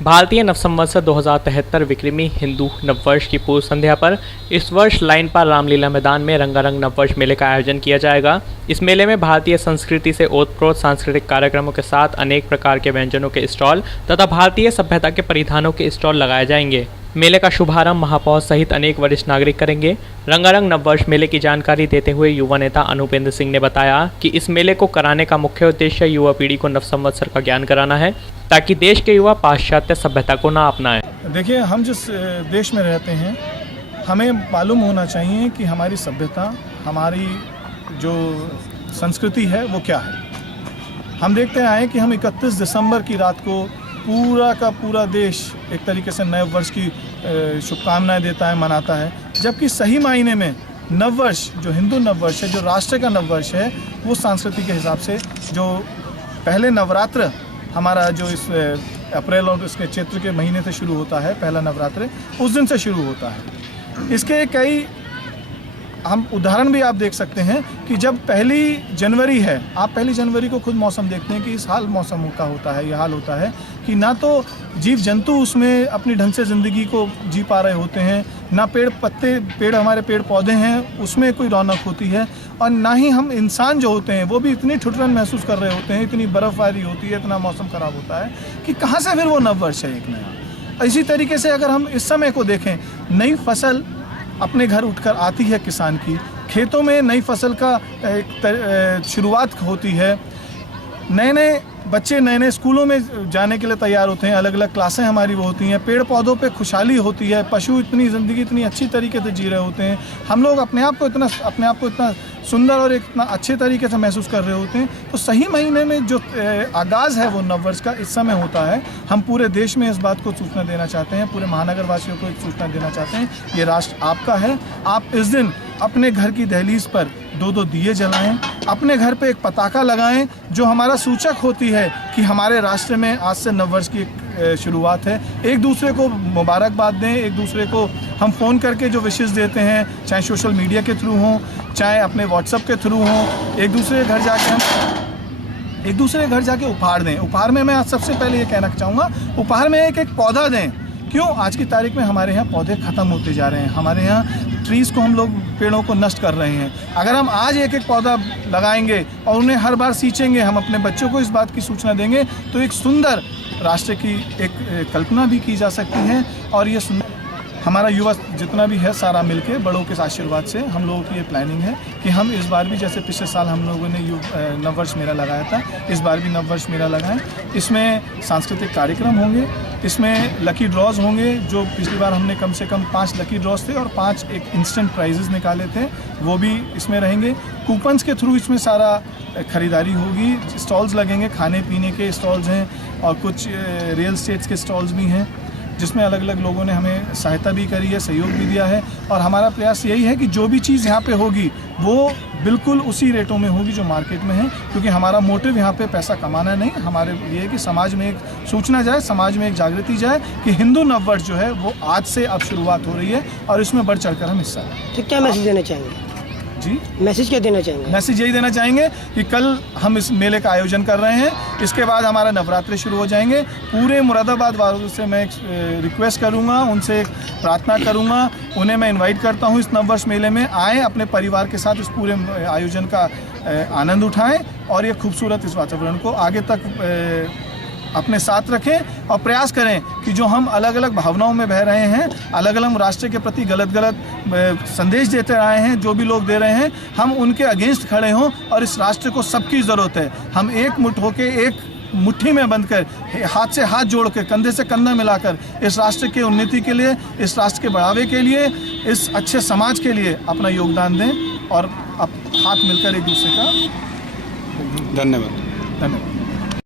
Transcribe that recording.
भारतीय नवसंवत्सर 2073 विक्रमी हिंदू नववर्ष की पूर्व संध्या पर इस वर्ष लाइन पार रामलीला मैदान में रंगारंग नववर्ष मेले का आयोजन किया जाएगा। इस मेले में भारतीय संस्कृति से ओतप्रोत सांस्कृतिक कार्यक्रमों के साथ अनेक प्रकार के व्यंजनों के स्टॉल तथा भारतीय सभ्यता के परिधानों के स्टॉल लगाए जाएंगे। मेले का शुभारंभ महापौर सहित अनेक वरिष्ठ नागरिक करेंगे। रंगारंग नववर्ष मेले की जानकारी देते हुए युवा नेता अनुपेंद्र सिंह ने बताया कि इस मेले को कराने का मुख्य उद्देश्य युवा पीढ़ी को नवसंवत्सर का ज्ञान कराना है ताकि देश के युवा पाश्चात्य सभ्यता को ना अपनाएं। देखिए, हम जिस देश में रहते हैं हमें मालूम होना चाहिए कि हमारी सभ्यता, हमारी जो संस्कृति है वो क्या है। हम देखते आए कि हम 31 दिसंबर की रात को पूरा का पूरा देश एक तरीके से नए वर्ष की शुभकामनाएं देता है, मनाता है, जबकि सही मायने में नववर्ष जो हिंदू नववर्ष है, जो राष्ट्र का नववर्ष है, वो संस्कृति के हिसाब से जो पहले नवरात्र हमारा जो इस अप्रैल और इसके चैत्र के महीने से शुरू होता है, पहला नवरात्र उस दिन से शुरू होता है। इसके कई हम उदाहरण भी आप देख सकते हैं कि जब 1 जनवरी है, आप 1 जनवरी को खुद मौसम देखते हैं कि इस हाल मौसम का होता है, ये हाल होता है कि ना तो जीव जंतु उसमें अपनी ढंग से ज़िंदगी को जी पा रहे होते हैं, ना हमारे पेड़ पौधे हैं उसमें कोई रौनक होती है, और ना ही हम इंसान जो होते हैं वो भी इतनी ठुठरन महसूस कर रहे होते हैं, इतनी बर्फ़बारी होती है, इतना मौसम ख़राब होता है कि कहाँ से फिर वो नववर्ष है एक नया। इसी तरीके से अगर हम इस समय को देखें, नई फसल अपने घर उठकर आती है, किसान की खेतों में नई फसल का शुरुआत होती है, नए बच्चे नए स्कूलों में जाने के लिए तैयार होते हैं, अलग अलग क्लासें हमारी वो होती हैं, पेड़ पौधों पे खुशहाली होती है, पशु इतनी ज़िंदगी इतनी अच्छी तरीके से जी रहे होते हैं, हम लोग अपने आप को इतना सुंदर और इतना अच्छे तरीके से महसूस कर रहे होते हैं। तो सही महीने में जो आगाज़ है वो नववर्ष का इस समय होता है। हम पूरे देश में इस बात को सूचना देना चाहते हैं, पूरे महानगर वासियों को एक सूचना देना चाहते हैं, ये राष्ट्र आपका है। आप इस दिन अपने घर की दहलीज पर 2-2 दिए जलाएं, अपने घर पे एक पताका लगाएं जो हमारा सूचक होती है कि हमारे राष्ट्र में आज से नववर्ष की शुरुआत है। एक दूसरे को मुबारकबाद दें, एक दूसरे को हम फ़ोन करके जो विशेष देते हैं, चाहे सोशल मीडिया के थ्रू हों, चाहे अपने व्हाट्सएप के थ्रू हों, एक दूसरे के घर जाके उपहार दें। उपहार में मैं सबसे पहले ये कहना चाहूँगा, उपहार में एक पौधा दें। क्यों? आज की तारीख में हमारे यहाँ पौधे ख़त्म होते जा रहे हैं, हमारे यहाँ ट्रीज़ को हम लोग पेड़ों को नष्ट कर रहे हैं। अगर हम आज एक पौधा लगाएंगे और उन्हें हर बार सींचेंगे, हम अपने बच्चों को इस बात की सूचना देंगे, तो एक सुंदर राष्ट्र की एक कल्पना भी की जा सकती है। और ये सुंदर हमारा युवा जितना भी है सारा मिलके बड़ों के आशीर्वाद से हम लोगों की ये प्लानिंग है कि हम इस बार भी, जैसे पिछले साल हम लोगों ने नववर्ष मेला लगाया था, इस बार भी नववर्ष मेला लगाएं। इसमें सांस्कृतिक कार्यक्रम होंगे, इसमें लकी ड्रॉज होंगे। जो पिछली बार हमने कम से कम 5 लकी ड्रॉज थे और 5 एक इंस्टेंट प्राइजेस निकाले थे, वो भी इसमें रहेंगे। कूपन्स के थ्रू इसमें सारा ख़रीदारी होगी। स्टॉल्स लगेंगे, खाने पीने के स्टॉल्स हैं और कुछ रियल एस्टेट्स के स्टॉल्स भी हैं, जिसमें अलग अलग लोगों ने हमें सहायता भी करी है, सहयोग भी दिया है। और हमारा प्रयास यही है कि जो भी चीज़ यहाँ पे होगी वो बिल्कुल उसी रेटों में होगी जो मार्केट में है, क्योंकि हमारा मोटिव यहाँ पे पैसा कमाना नहीं, हमारे ये है कि समाज में एक सूचना जाए, समाज में एक जागृति जाए कि हिंदू नववर्ष जो है वो आज से अब शुरुआत हो रही है और इसमें बढ़ चढ़कर हम हिस्सा लें। तो क्या मैसेज देना चाहेंगे? जी, मैसेज क्या देना चाहेंगे? मैसेज यही देना चाहेंगे कि कल हम इस मेले का आयोजन कर रहे हैं, इसके बाद हमारा नवरात्रि शुरू हो जाएंगे। पूरे मुरादाबाद वालों से मैं एक रिक्वेस्ट करूंगा, उनसे एक प्रार्थना करूंगा, उन्हें मैं इनवाइट करता हूं इस नववर्ष मेले में आएँ, अपने परिवार के साथ इस पूरे आयोजन का आनंद उठाएं और ये खूबसूरत इस वातावरण को आगे तक अपने साथ रखें और प्रयास करें कि जो हम अलग अलग भावनाओं में बह रहे हैं, अलग अलग राष्ट्र के प्रति गलत संदेश देते आए हैं, जो भी लोग दे रहे हैं, हम उनके अगेंस्ट खड़े हों। और इस राष्ट्र को सबकी ज़रूरत है। हम एक मुट्ठ होकर, एक मुट्ठी में बंधकर, हाथ से हाथ जोड़ के, कंधे से कंधा मिलाकर इस राष्ट्र के उन्नति के लिए, इस राष्ट्र के बढ़ावे के लिए, इस अच्छे समाज के लिए अपना योगदान दें और हाथ मिलकर एक दूसरे का। धन्यवाद।